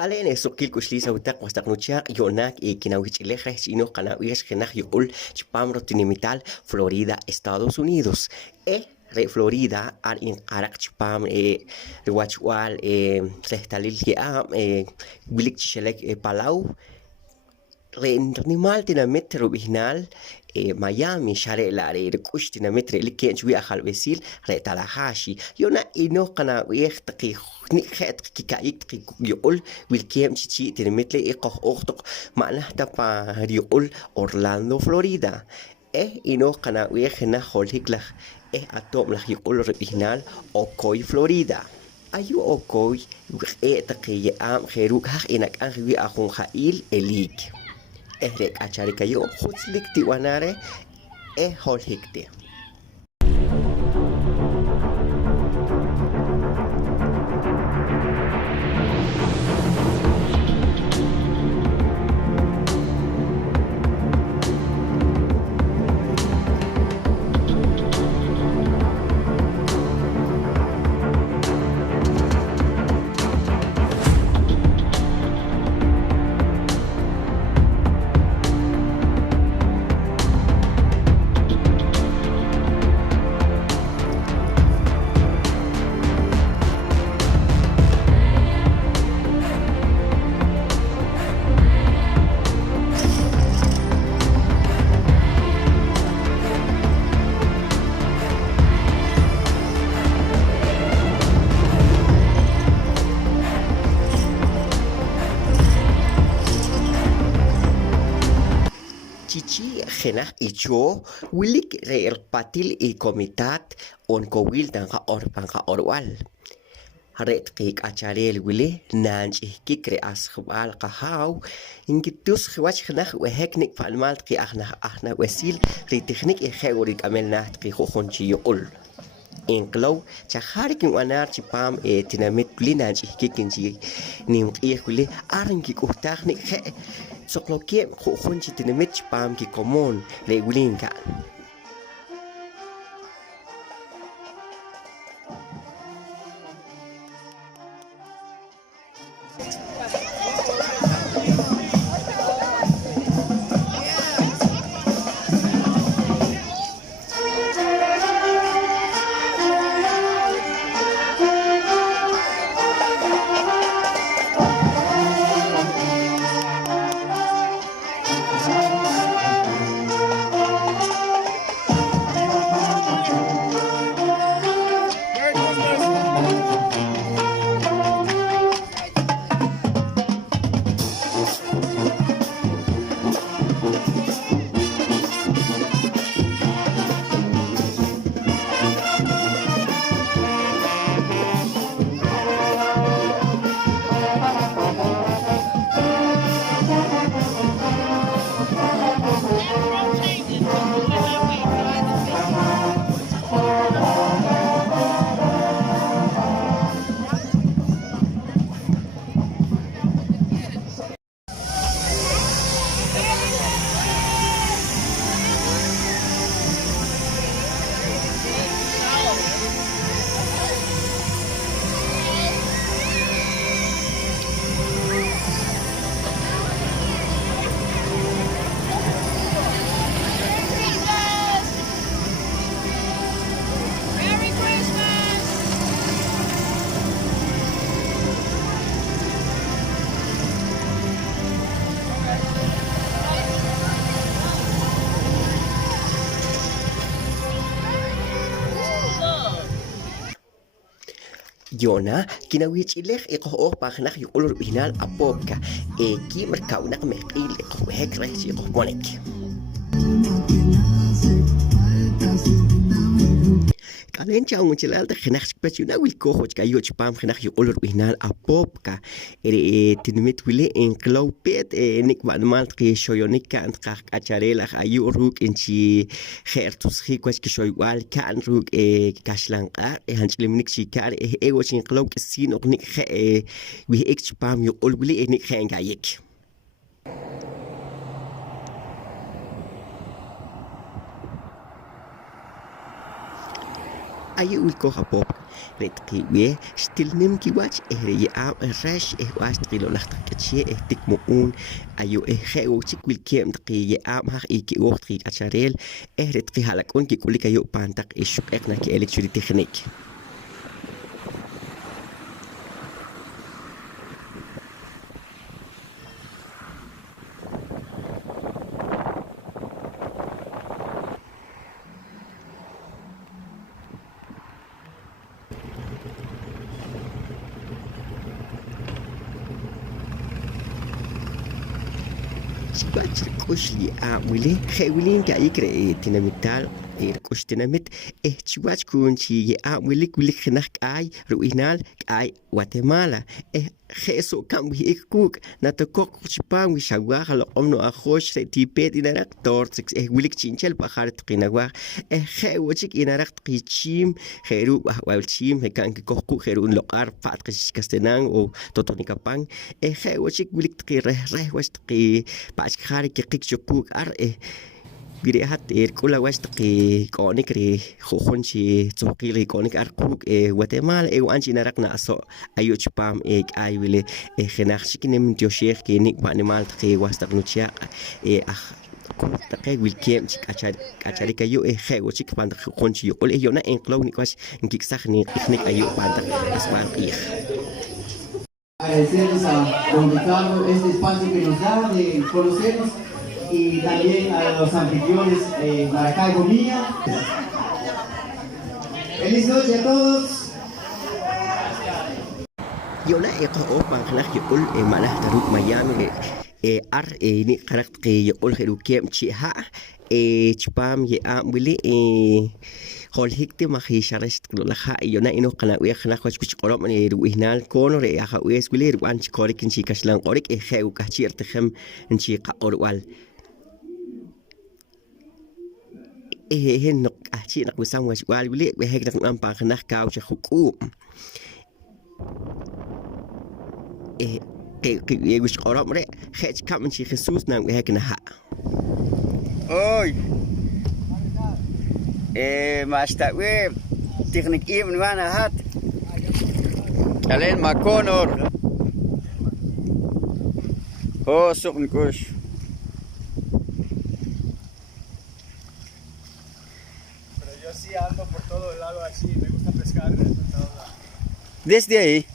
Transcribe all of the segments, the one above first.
Kalen sukil kushli sautak wastak nuchak yonak kinawichileja chino kanawis genaj yul chipamro tinimital Florida, Estados Unidos. Re Florida al inqarak chipam riwachwal rehtalil kiam bilik chishelek palau animal tinamit original Miami share la re kush tinamit re liken chwi akhal vesil re Tallahassee yona ino kana wiek tqi ni khat kikayik tqi yul wilkem chichi tinamit le iqoh oqtoq ma'na tapa yul Orlando, Florida ino kana wiek na holhiklah atom la yul original Ocoy, Florida. Ayu Ocoy taqi am kheruk haq inak anwi akhun khail elik rek acharika yo khutslik tiwanare holhikte. Chichi genach icho wilik re patil I komitat on kowil tanga orpanga orwal. Ret kik acharel wili nanch kikre as khwal qahaw ingitus khwach khnakh weheknik falmal ki akhna wesil ri technik khegorik amelnat ki khokhonchi yul. Inklow chaharik wanar chipam tinamit linanch kikinchi nim wili arinki kuhtachnik khe soklokie khokhonchi tinamit chipam ki komon le wilinka. Yona, kinawich ilek iko pagnak yung ulor original apopka. Ki merkau nak mekil iko hek res iko ponik. Kalen cha un chilal de genax pet una wil ko hoch kayo chpam genax yung ulor original apopka. Tinmit wile en klopet nik van mal ki shoyonik kan kak acharela ayu ruk en chi gertus hikwes ki shoywal kan ruk kashlan hanchlimnik shikar ego chin klok sin oknik wi ek chpam yung ulwili enik gayek. Ayu wilko hapop retki we still nim ki watch ya am rash was trilo lacht ketche tik muun ayu geo chik wil kem tqi ya am ha iki ochtri acharel retki halak on ki kulika yo pantak ishuk ekna ki electricity technique. Sibach kushli wili khewilin ka ikre tinamital kush tinamit chibach kunchi wili wili khnakh ay ruinal ay Guatemala Jesu kam wi ikuk na to kok chipam wi shagwa lo omno a khosh re tipet inarak tortix wilik chinchel bahar tqinawa khewchik inarak tqichim kheru wa chim kan ki kokku kheru loqar fat kastenan o totonikapang khewchik wilik tqi re was tqi bach khari ki qik chukuk ar Birihat kula west ki konik ri khokhonchi tsokili konik arkuk Guatemala wanchi narak na so ayo chpam ay wile khenakshikinem tioshek ki nik ba animal ki wastak nuchia taqay wilkiem chik achari kayo khego chik pand khonchi yol yona en klow nik was nkik sakhni ikhnik ayo pand asban qih. Agradecerles a don Ricardo este espacio que nos da de conocernos y también a los anfitriones Maracaibo Mía. ¡Feliz noche a todos! Yona bang khanak yul manah taruk Miami ar ni khanak ki yul heru kem chi ha chpam ye wili hol hikte mahi sharest la ha yona ino kana we khanak was kuch qorom ni ruinal kono re ha wes wili wan chi korik chi kaslan qorik kheu ka chi irtkham chi qaqorwal nok achi nak wisam was wal wili we hek nak pang khanak kaw chi khuku que wish qorom re khech kam chi Jesus nang we hek na ha Oi. Masta we technik im wana hat. Kalen makonor. Oh, sukn kush. Pero yo sí ando por todo el lado así, me gusta pescar por todos lados. Desde ahí.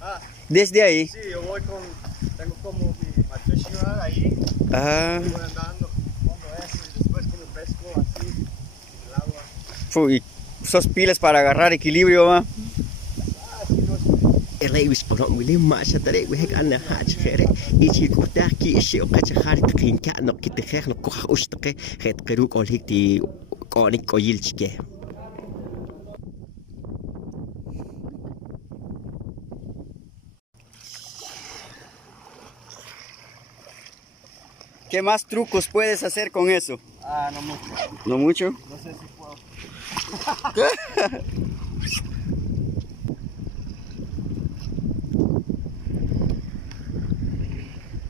Ah, Desde ahí. sí, yo voy tengo como mi fishing ahí, Ah, voy andando, pongo eso y después como pesco así, en el agua. fui. Sos pilas para agarrar equilibrio, va. Ah, sí, no es Reis qorom wili ma shatare we hek ana ha khere ichi kuta ki shi qach khari tqin ka no kit khekh no ko ushtqe khet qiru qol hikti qonik qoyil chike ¿Qué más trucos puedes hacer con eso? Ah, no mucho, ¿No mucho? no sé si puedo.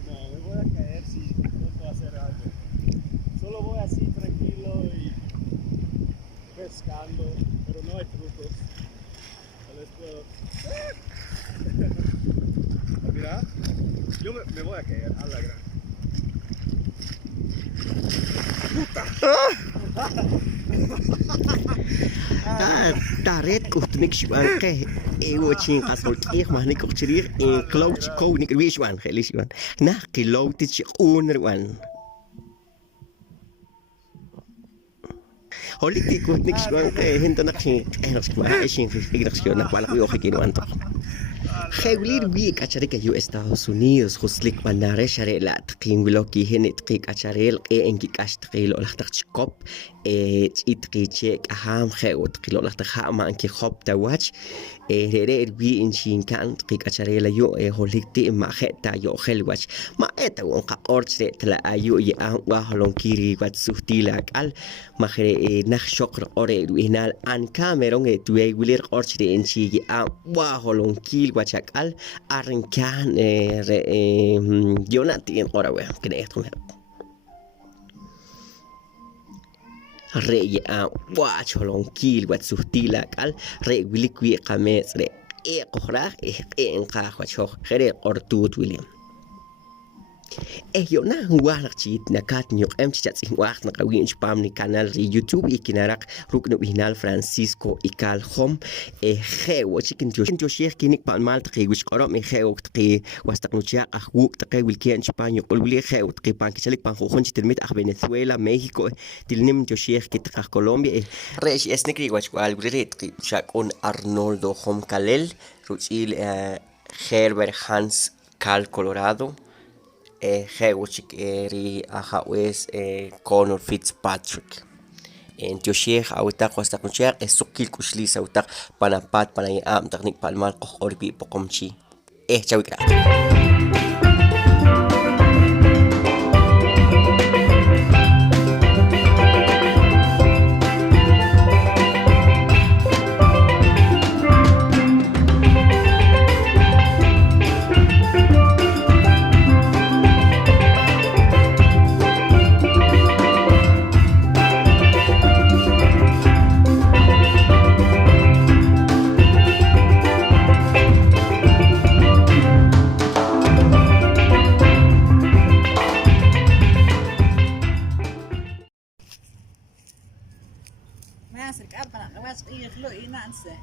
No, me voy a caer si intento hacer algo. Solo voy así tranquilo y pescando, pero no hay trucos. Tal vez puedo. Mira, yo me voy a caer a la gran. taret kuhtnik shwan qe ewo chin qasol qih mahni kuchrir clouch ko nik wishwan khelishwan na qilowti chi unrwan Holiki kutnik shwan ke hinta nakshin ma ishin ignakshin na pala yo kinuanto. Khaylir wi kacharika yu Estados Unidos huslik banare share la tqin wiloki hen tqik acharel enki kashtqil olahtaqchkop itqiche aham khaw tqilo olahtqa ma anki khop tawach re wi inchin kan tqik acharela yu holikti ma kheta yo khelwach ma eta won qaqorche tla ayu ya wa holonkiri wat suhtila kal ma khre nakh shokr ore winal an cameron tuwe wilir qorche inchi a wa holonkil wachakal arrancan Jonathan orawe kneetum rey a wa holonkil wat suhtila kal re wilikwi qames re qohrah en qah wacho khre qortut william yona huarchit nakat nyok emchats in wacht na qawin spam ni canal ri YouTube ikinarak rukno binal Francisco ikal hom khewo chikin jo sheikh kinik pan mal tqi wish qoro mi khewo tqi wastaqnucha ahwuk tqi wilkian España qul wili khewo tqi pan kichalik pan khonch tilmit akh Venezuela México tilnim jo sheikh kitqah Colombia reish esnikri wachwal wili tqi shakun Arnoldo hom kalel ruchil Herbert Hans Cal Colorado Hewchik eri ahawes Connor Fitzpatrick Tio Sheikh awtaq wastaqnuchaq suqil kushlis awtaq panapat panay am taqnik palmal qoqorbi poqomchi chawikra ماسك أبنا نواس يخلو ينانسه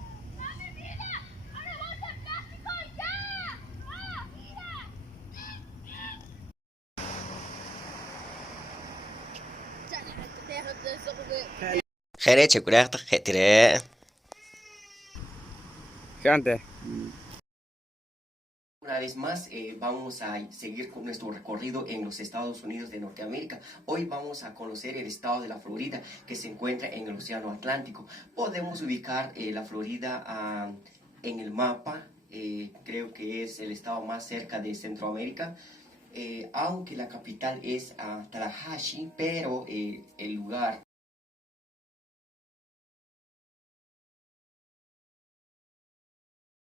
خيرات شكرا خيترا Cante. Una vez más, vamos a seguir con nuestro recorrido en los Estados Unidos de Norteamérica. Hoy vamos a conocer el estado de la Florida, que se encuentra en el Océano Atlántico. Podemos ubicar la Florida en el mapa, creo que es el estado más cerca de Centroamérica, aunque la capital es Tallahassee, pero el lugar